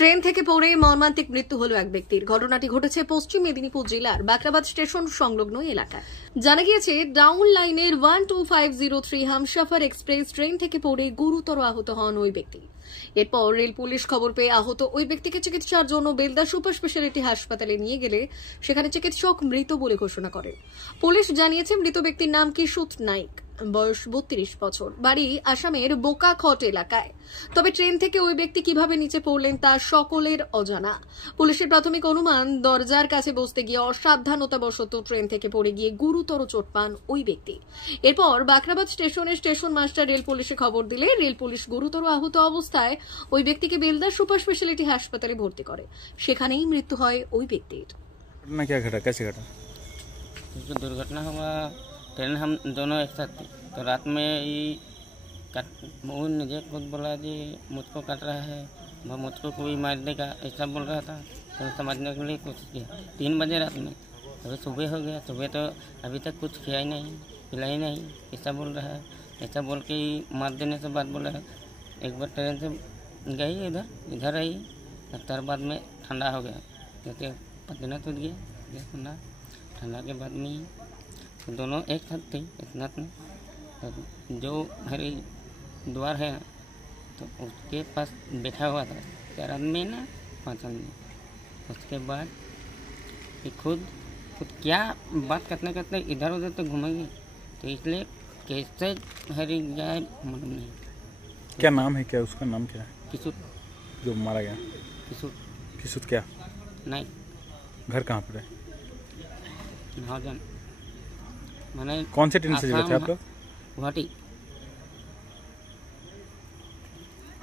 Train থেকে পড়ে মর্মান্তিক মৃত্যু হল এক ব্যক্তির। ঘটনাটি ঘটেছে পশ্চিম মেদিনীপুর জেলার বাকরাবাদ স্টেশন সংলগ্ন এলাকায়। জানা গিয়েছে, ডাউন লাইনের 12503 হামসফর এক্সপ্রেস ট্রেন থেকে পড়ে গুরুতর আহত হন ওই ব্যক্তি। এরপর রেল পুলিশ খবর পেয়ে আহত ওই ব্যক্তিকে চিকিৎসার জন্য বেলদা সুপার স্পেশালিটি হাসপাতালে নিয়ে গেলে সেখানে চিকিৎসক মৃত বলে ঘোষণা করেন। পুলিশ জানিয়েছে, মৃত ব্যক্তির নাম কিশোর নাইক, বয়স 32 বছর, বাড়ি আসামের বোকাখট এলাকায়। তবে ট্রেন থেকে ওই ব্যক্তি কিভাবে নিচে পড়লেন তা সকলের অজানা। পুলিশের প্রাথমিক অনুমান, দরজার কাছে বসতে গিয়ে অসাবধানতাবশত ট্রেন থেকে পড়ে গিয়ে গুরুতর চোট পান ওই ব্যক্তি। এরপর বাকরাবাদ স্টেশনের স্টেশন মাস্টার রেল পুলিশে খবর দিলে রেল পুলিশ গুরুতর আহত অবস্থায় ওই ব্যক্তিকে বেলদা সুপার স্পেশালিটি হাসপাতালে ভর্তি করে। সেখানেই মৃত্যু হয় ওই ব্যক্তির। दुर्घटना हुआ, ट्रेन हम दोनों एक साथ थे, तो रात में ये वो मुझे खुद बोला जी मुझको काट रहा है, वह मुझको कोई मार देगा, ऐसा बोल रहा था। तो समझने के लिए कोशिश किया 3 बजे रात में। अभी सुबह हो गया, सुबह तो अभी तक कुछ किया ही नहीं, पिला ही नहीं, ऐसा बोल रहा है। ऐसा बोल के मार देने से बाद बोला है एक बार ट्रेन से गई इधर आई, तर बाद में ठंडा हो गया, जैसे पसीना टूट गया ठंडा। ठंडा के बाद में तो दोनों एक साथ थे इतना में। तो जो हमारी द्वार है तो उसके पास बैठा हुआ था 4 आदमी ना 5 आदमी। उसके बाद खुद क्या बात करते इधर उधर तो घूमेंगे, तो इसलिए कैसे हरी जाए मालूम नहीं। क्या नाम है, क्या उसका नाम क्या है? किशोर, जो मारा गया। किशोर क्या नहीं, घर कहाँ पर है? मैंने कौन से ट्रेन से चले थे आप लोग? गुवाहाटी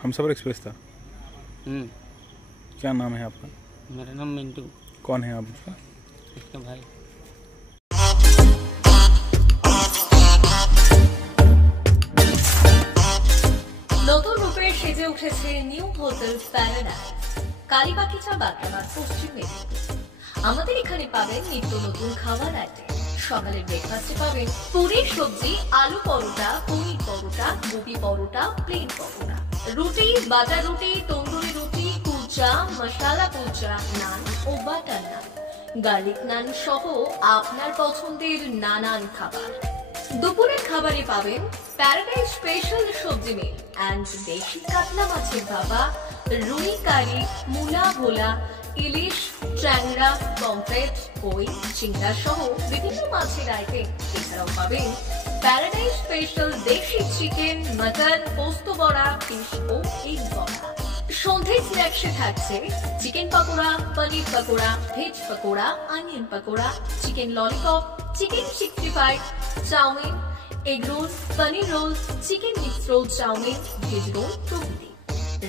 हमसफर एक्सप्रेस था। क्या नाम है आपका? मेरा नाम मिंटू। कौन है आप उसका? इसका भाई। নতুন রূপে সেজে উঠেছে new hotel paradise, Kalibagicha, Bakhrabad, পশ্চিম মেদিনীপুর। আমাদের এখানে পাবেন নিত্য নতুন খাবার আইটেম। সকালের ব্রেকফাস্টে পাবেন পুরি সবজি, আলু পরোটা, পনির পরোটা, গোবি পরোটা, প্লেন পরোটা, রুটি, বাটার রুটি, তন্দুরি রুটি, কুলচা, মশালা কুলচা, নান ও বাটার নান, গার্লিক নান সহ আপনার পছন্দের নানান খাবার। দুপুরের খাবারে পাবেন প্যারাডাইস স্পেশাল সবজি মিল অ্যান্ড দেশি কাতলা মাছের ভাপা, রুই কারি, মূলা ভোলা, ইলিশ, ট্যাংরা, পমফ্রেট, কই, চিংড়া সহ বিভিন্ন মাছের আইটেম। এছাড়াও পাবেন প্যারাডাইস স্পেশাল দেশি চিকেন, মটন, পোস্ত বড়া, ফিশ ও এগ বড়া। সন্ধে স্ন্যাক্সে থাকছে chicken pakora, paneer pakora, veg pakora, onion pakora, chicken lollipop, chicken 65, chowmein, egg roll, paneer roll, chicken mix roll, chowmein, veg roll প্রভৃতি।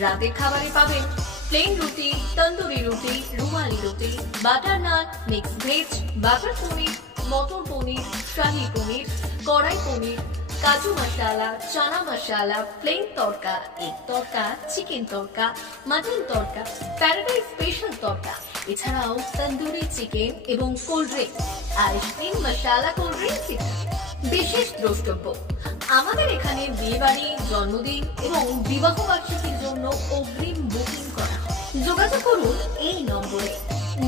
রাতের খাবারে পাবেন প্লেন রুটি, তন্দুরি রুটি, রুমালি রুটি, বাটার নান, মিক্স ভেজ, বাটার পনির, মটর পনির, শাহী পনির, কড়াই পনির, কাজু মশালা, চানা মশালা, প্লেন তড়কা, এগ তড়কা, চিকেন তড়কা, মাটন তড়কা, প্যারাডাইস স্পেশাল তড়কা। এছাড়াও তন্দুরি চিকেন এবং কোল্ড ড্রিঙ্কস, আইসক্রিম, মশালা কোল্ড ড্রিঙ্কস ইত্যাদি। বিশেষ দ্রষ্টব্য, আমাদের এখানে বিয়েবাড়ি, জন্মদিন এবং বিবাহ বার্ষিকীর জন্য অগ্রিম বুকিং করা হয়। যোগাযোগ করুন এই নম্বরে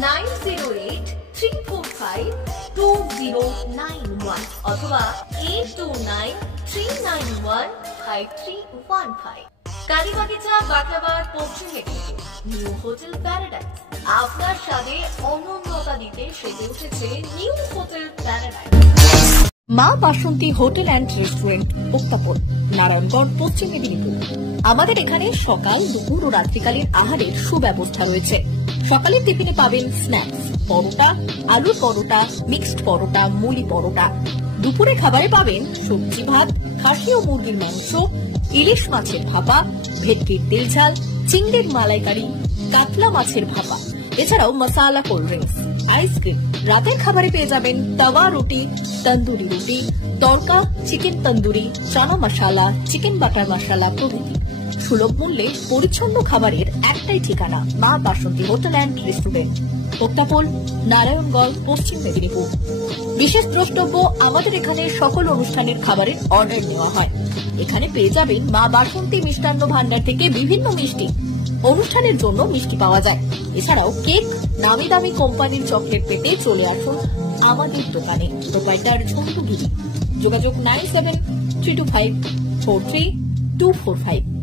9083452091 অথবা 8293915315। কালীবাগিচা, বাকরাবাদ, পশ্চিম মেদিনীপুর, নিউ হোটেল প্যারাডাইস। আপনার স্বাদে অনন্যতা দিতে সেজে উঠেছে নিউ হোটেল প্যারাডাইস। মা বাসন্তী হোটেল অ্যান্ড রেস্টুরেন্ট, উত্তাপন, নারায়ণগড়, পশ্চিম মেদিনীপুর। আমাদের এখানে সকাল, দুপুর ও রাত্রিকালীন আহারের সুব্যবস্থা রয়েছে। সকালের টিফিনে পাবেন স্ন্যাক্স, পরোটা, আলুর পরোটা, মিক্সড পরোটা, মুলি পরোটা। দুপুরে খাবারে পাবেন সবজি ভাত, খাসি ও মুরগির মাংস, ইলিশ মাছের ভাপা, ভেটকির তেল ঝাল, চিংড়ির মালাইকারি, কাতলা মাছের ভাপা। এছাড়াও মশালা কোল্ড ড্রিঙ্কস, আইসক্রিম। রাতের খাবারে পেয়ে যাবেন তাওয়া রুটি, তন্দুরি রুটি, তড়কা, চিকেন তন্দুরি, চানা মশালা, চিকেন বাটার মশালা প্রভৃতি। সুলভ মূল্যে পরিচ্ছন্ন খাবারের একটাই ঠিকানা, মা বাসন্তী হোটেল অ্যান্ড রেস্টুরেন্ট, উত্তাপন, নারায়ণগড়, পশ্চিম মেদিনীপুর। বিশেষ দ্রষ্টব্য, আমাদের এখানে সকল অনুষ্ঠানের খাবারের অর্ডার নেওয়া হয়। এখানে পেয়ে যাবেন মা বাসন্তী মিষ্টান্ন ভান্ডার থেকে বিভিন্ন মিষ্টি, অনুষ্ঠানের জন্য মিষ্টি পাওয়া যায়। এছাড়াও কেক, নামি দামি কোম্পানির চকলেট পেতে চলে আসুন আমাদের দোকানে। প্রোপাইটার ঝন্টু গিরি। যোগাযোগ 9732543245।